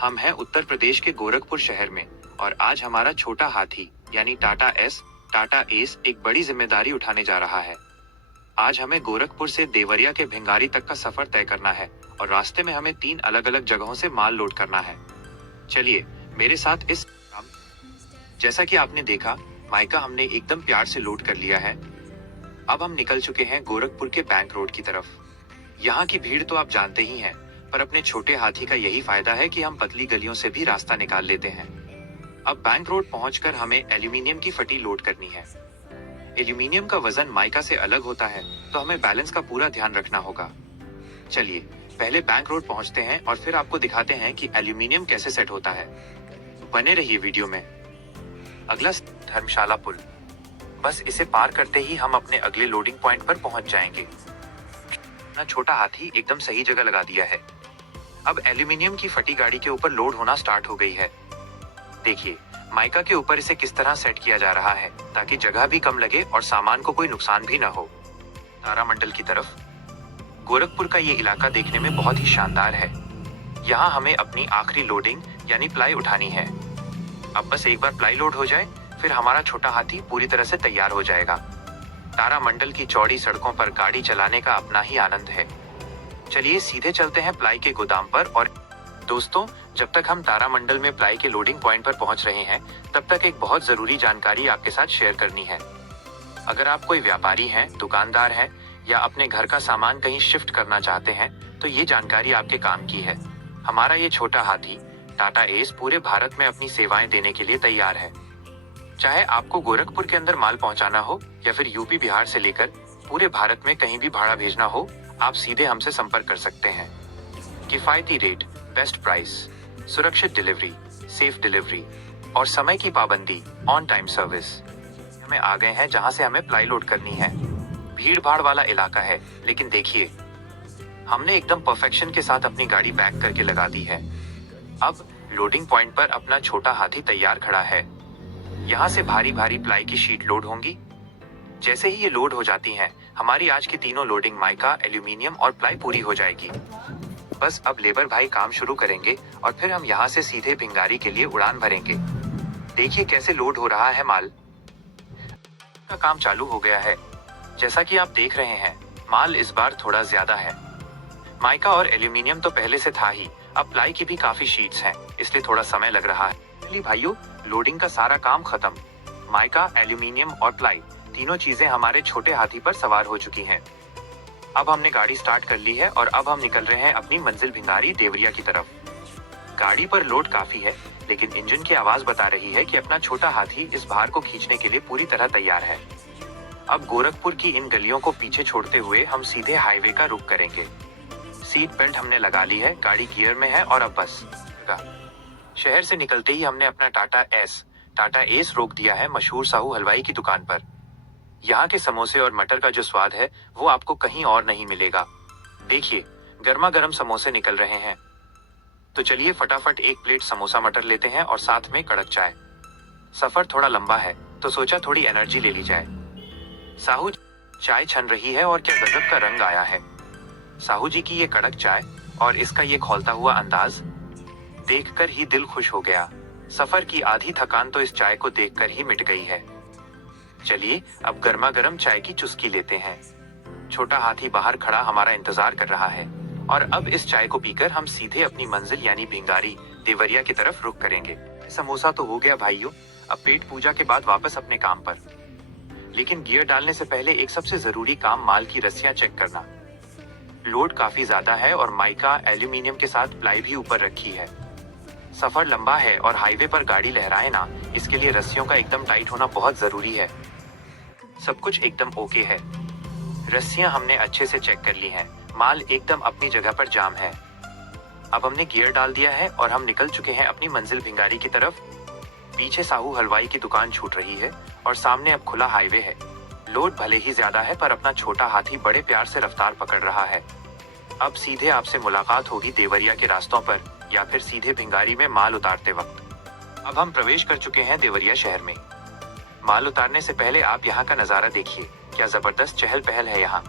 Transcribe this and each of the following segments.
हम हैं उत्तर प्रदेश के गोरखपुर शहर में और आज हमारा छोटा हाथी यानी टाटा एस एक बड़ी जिम्मेदारी उठाने जा रहा है। आज हमें गोरखपुर से देवरिया के भिंगारी तक का सफर तय करना है और रास्ते में हमें 3 अलग-अलग जगहों से माल लोड करना है। चलिए मेरे साथ इस जैसा कि आपने देखा, माइका हमने एकदम प्यार से लोड कर लिया है। अब हम निकल चुके हैं गोरखपुर के बैंक रोड की तरफ। यहाँ की भीड़ तो आप जानते ही हैं, पर अपने छोटे हाथी का यही फायदा है कि हम पतली गलियों से भी रास्ता निकाल लेते हैं। अब बैंक रोड पहुंचकर हमें एल्यूमिनियम की फटी लोड करनी है। एल्यूमिनियम का वजन माइका से अलग होता है, तो हमें बैलेंस का पूरा ध्यान रखना होगा। चलिए पहले बैंक रोड पहुंचते हैं और फिर आपको दिखाते हैं कि एल्यूमिनियम कैसे सेट होता है। बने रहिए वीडियो में। अगला धर्मशाला पुल, बस इसे पार करते ही हम अपने अगले लोडिंग पॉइंट पर पहुंच जाएंगे। अपना छोटा हाथी एकदम सही जगह लगा दिया है। अब एल्यूमिनियम की फटी गाड़ी के ऊपर लोड होना स्टार्ट हो गई है। देखिए माइका के ऊपर इसे किस तरह सेट किया जा रहा है ताकि जगह भी कम लगे और सामान को कोई नुकसान भी ना हो। तारामंडल की तरफ, गोरखपुर का ये इलाका देखने में बहुत ही शानदार है। यहाँ हमें अपनी आखिरी लोडिंग यानी प्लाई उठानी है। अब बस एक बार प्लाई लोड हो जाए, फिर हमारा छोटा हाथी पूरी तरह से तैयार हो जाएगा। तारामंडल की चौड़ी सड़कों पर गाड़ी चलाने का अपना ही आनंद है। चलिए सीधे चलते हैं प्लाई के गोदाम पर। और दोस्तों, जब तक हम तारामंडल में प्लाई के लोडिंग पॉइंट पर पहुंच रहे हैं, तब तक एक बहुत जरूरी जानकारी आपके साथ शेयर करनी है। अगर आप कोई व्यापारी हैं, दुकानदार हैं या अपने घर का सामान कहीं शिफ्ट करना चाहते हैं, तो ये जानकारी आपके काम की है। हमारा ये छोटा हाथी टाटा एस पूरे भारत में अपनी सेवाएं देने के लिए तैयार है। चाहे आपको गोरखपुर के अंदर माल पहुंचाना हो या फिर यूपी बिहार से लेकर पूरे भारत में कहीं भी भाड़ा भेजना हो, आप सीधे हमसे संपर्क कर सकते हैं। किफायती रेट, बेस्ट प्राइस, सुरक्षित डिलीवरी, सेफ डिलीवरी और समय की पाबंदी, ऑन टाइम सर्विस। हमें आ गए हैं जहां से हमें प्लाई लोड करनी है। भीड़ भाड़ वाला इलाका है, लेकिन देखिए हमने एकदम परफेक्शन के साथ अपनी गाड़ी बैक करके लगा दी है। अब लोडिंग पॉइंट पर अपना छोटा हाथी तैयार खड़ा है। यहाँ से भारी भारी प्लाई की शीट लोड होंगी। जैसे ही ये लोड हो जाती हैं, हमारी आज की तीनों लोडिंग माइका, एल्यूमिनियम और प्लाई पूरी हो जाएगी। बस अब लेबर भाई काम शुरू करेंगे और फिर हम यहाँ से सीधे भिंगारी के लिए उड़ान भरेंगे। देखिए कैसे लोड हो रहा है माल। का काम चालू हो गया है। जैसा कि आप देख रहे हैं, माल इस बार थोड़ा ज्यादा है। माइका और एल्यूमिनियम तो पहले से था ही, अब प्लाई की भी काफी शीट्स हैं, इसलिए थोड़ा समय लग रहा है। चलिए भाइयों, लोडिंग का सारा काम खत्म। माइका, एल्यूमिनियम और प्लाई तीनों चीजें हमारे छोटे हाथी पर सवार हो चुकी हैं। अब हमने गाड़ी स्टार्ट कर ली है और अब हम निकल रहे हैं अपनी मंजिल भिंगारी देवरिया की तरफ। गाड़ी पर लोड काफी है, लेकिन इंजन की आवाज बता रही है कि अपना छोटा हाथी इस भार को खींचने के लिए पूरी तरह तैयार है। अब गोरखपुर की इन गलियों को पीछे छोड़ते हुए हम सीधे हाईवे का रुख करेंगे। सीट बेल्ट हमने लगा ली है, गाड़ी गियर में है और अब बस शहर से निकलते ही हमने अपना टाटा एस रोक दिया है मशहूर साहू हलवाई की दुकान पर। यहाँ के समोसे और मटर का जो स्वाद है, वो आपको कहीं और नहीं मिलेगा। देखिए गर्मा गर्म समोसे निकल रहे हैं। तो चलिए फटाफट एक प्लेट समोसा मटर लेते हैं और साथ में कड़क चाय। सफर थोड़ा लंबा है, तो सोचा थोड़ी एनर्जी ले ली जाए। साहू चाय छन रही है और क्या गजब का रंग आया है। साहू जी की ये कड़क चाय और इसका ये खौलता हुआ अंदाज देखकर ही दिल खुश हो गया। सफर की आधी थकान तो इस चाय को देखकर ही मिट गई है। चलिए अब गर्मा गर्म चाय की चुस्की लेते हैं। छोटा हाथी बाहर खड़ा हमारा इंतजार कर रहा है और अब इस चाय को पीकर हम सीधे अपनी मंजिल यानी भिंगारी देवरिया की तरफ रुख करेंगे। समोसा तो हो गया भाइयों, अब पेट पूजा के बाद वापस अपने काम पर। लेकिन गियर डालने से पहले एक सबसे जरूरी काम, माल की रस्सियां चेक करना। लोड काफी ज्यादा है और माइका, एल्यूमिनियम के साथ प्लाई भी ऊपर रखी है। सफर लंबा है और हाईवे पर गाड़ी लहराए ना, इसके लिए रस्सियों का एकदम टाइट होना बहुत जरूरी है। सब कुछ एकदम ओके है। रस्सियां हमने अच्छे से चेक कर ली हैं। माल एकदम अपनी जगह पर जाम है। अब हमने गियर डाल दिया है और हम निकल चुके हैं अपनी मंजिल भिंगारी की तरफ। पीछे साहू हलवाई की दुकान छूट रही है और सामने अब खुला हाईवे है। लोड भले ही ज्यादा है, पर अपना छोटा हाथी बड़े प्यार से रफ्तार पकड़ रहा है। अब सीधे आपसे मुलाकात होगी देवरिया के रास्तों पर या फिर सीधे भिंगारी में माल उतारते वक्त। अब हम प्रवेश कर चुके हैं देवरिया शहर में। माल उतारने से पहले आप यहाँ का नजारा देखिए, क्या जबरदस्त चहल पहल है यहाँ।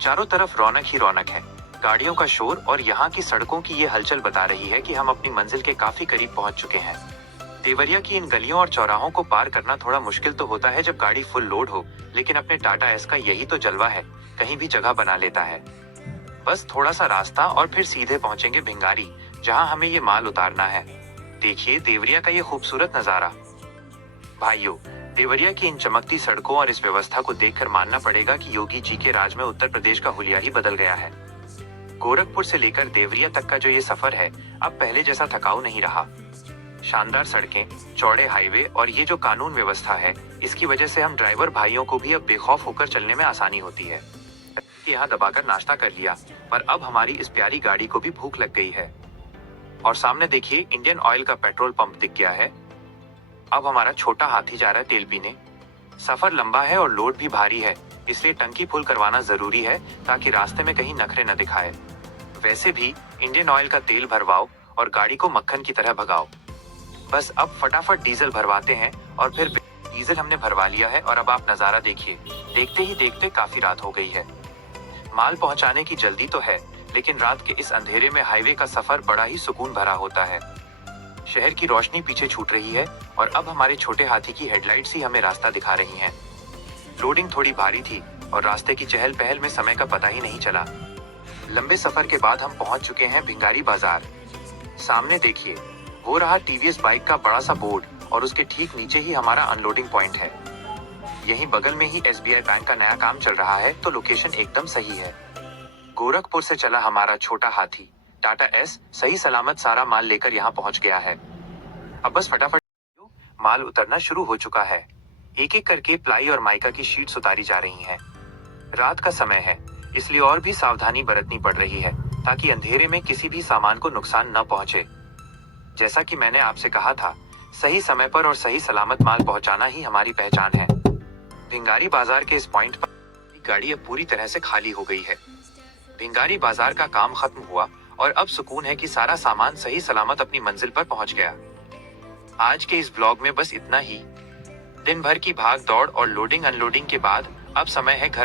चारों तरफ रौनक ही रौनक है। गाड़ियों का शोर और यहाँ की सड़कों की ये हलचल बता रही है कि हम अपनी मंजिल के काफी करीब पहुंच चुके हैं। देवरिया की इन गलियों और चौराहों को पार करना थोड़ा मुश्किल तो होता है जब गाड़ी फुल लोड हो, लेकिन अपने टाटा एस का यही तो जलवा है, कहीं भी जगह बना लेता है। बस थोड़ा सा रास्ता और फिर सीधे पहुंचेंगे भिंगारी, जहां हमें ये माल उतारना है। देखिए देवरिया का ये खूबसूरत नजारा। भाइयों, देवरिया की इन चमकती सड़कों और इस व्यवस्था को देखकर मानना पड़ेगा कि योगी जी के राज में उत्तर प्रदेश का हुलिया ही बदल गया है। गोरखपुर से लेकर देवरिया तक का जो ये सफर है, अब पहले जैसा थकाऊ नहीं रहा। शानदार सड़कें, चौड़े हाईवे और ये जो कानून व्यवस्था है, इसकी वजह से हम ड्राइवर भाइयों को भी अब बेखौफ होकर चलने में आसानी होती है। यहाँ दबाकर नाश्ता कर लिया, पर अब हमारी इस प्यारी गाड़ी को भी भूख लग गई है। और सामने देखिए इंडियन ऑयल का पेट्रोल पंप दिख गया है। अब हमारा छोटा हाथी जा रहा है तेल पीने। सफर लंबा है और लोड भी भारी है, इसलिए टंकी फुल करवाना जरूरी है ताकि रास्ते में कहीं नखरे न दिखाए। वैसे भी इंडियन ऑयल का तेल भरवाओ और गाड़ी को मक्खन की तरह भगाओ। बस अब फटाफट डीजल भरवाते हैं और फिर डीजल हमने भरवा लिया है और अब आप नजारा देखिए। देखते ही देखते काफी रात हो गई है। माल पहुंचाने की जल्दी तो है, लेकिन रात के इस अंधेरे में हाईवे का सफर बड़ा ही सुकून भरा होता है। शहर की रोशनी पीछे छूट रही है और अब हमारे छोटे हाथी की हेडलाइट्स ही हमें रास्ता दिखा रही हैं। लोडिंग थोड़ी भारी थी और रास्ते की चहल पहल में समय का पता ही नहीं चला। लंबे सफर के बाद हम पहुंच चुके हैं भिंगारी बाजार। सामने देखिए, वो रहा टीवीएस बाइक का बड़ा सा बोर्ड और उसके ठीक नीचे ही हमारा अनलोडिंग पॉइंट है। यहीं बगल में ही एसबीआई बैंक का नया काम चल रहा है, तो लोकेशन एकदम सही है। गोरखपुर से चला हमारा छोटा हाथी टाटा एस सही सलामत सारा माल लेकर यहाँ पहुंच गया है। अब बस फटाफट माल उतरना शुरू हो चुका है। एक एक करके प्लाई और माइका की शीट्स उतारी जा रही हैं। रात का समय है, इसलिए और भी सावधानी बरतनी पड़ रही है ताकि अंधेरे में किसी भी सामान को नुकसान न पहुंचे। जैसा कि मैंने आपसे कहा था, सही समय पर और सही सलामत माल पहुंचाना ही हमारी पहचान है। भिंगारी बाजार के इस पॉइंट पर गाड़ी अब पूरी तरह से खाली हो गई है। भिंगारी बाजार का काम खत्म हुआ और अब सुकून है कि सारा सामान सही सलामत अपनी मंजिल पर पहुंच गया। आज के इस ब्लॉग में बस इतना ही। दिन भर की भाग दौड़ और लोडिंग अनलोडिंग के बाद अब समय है घर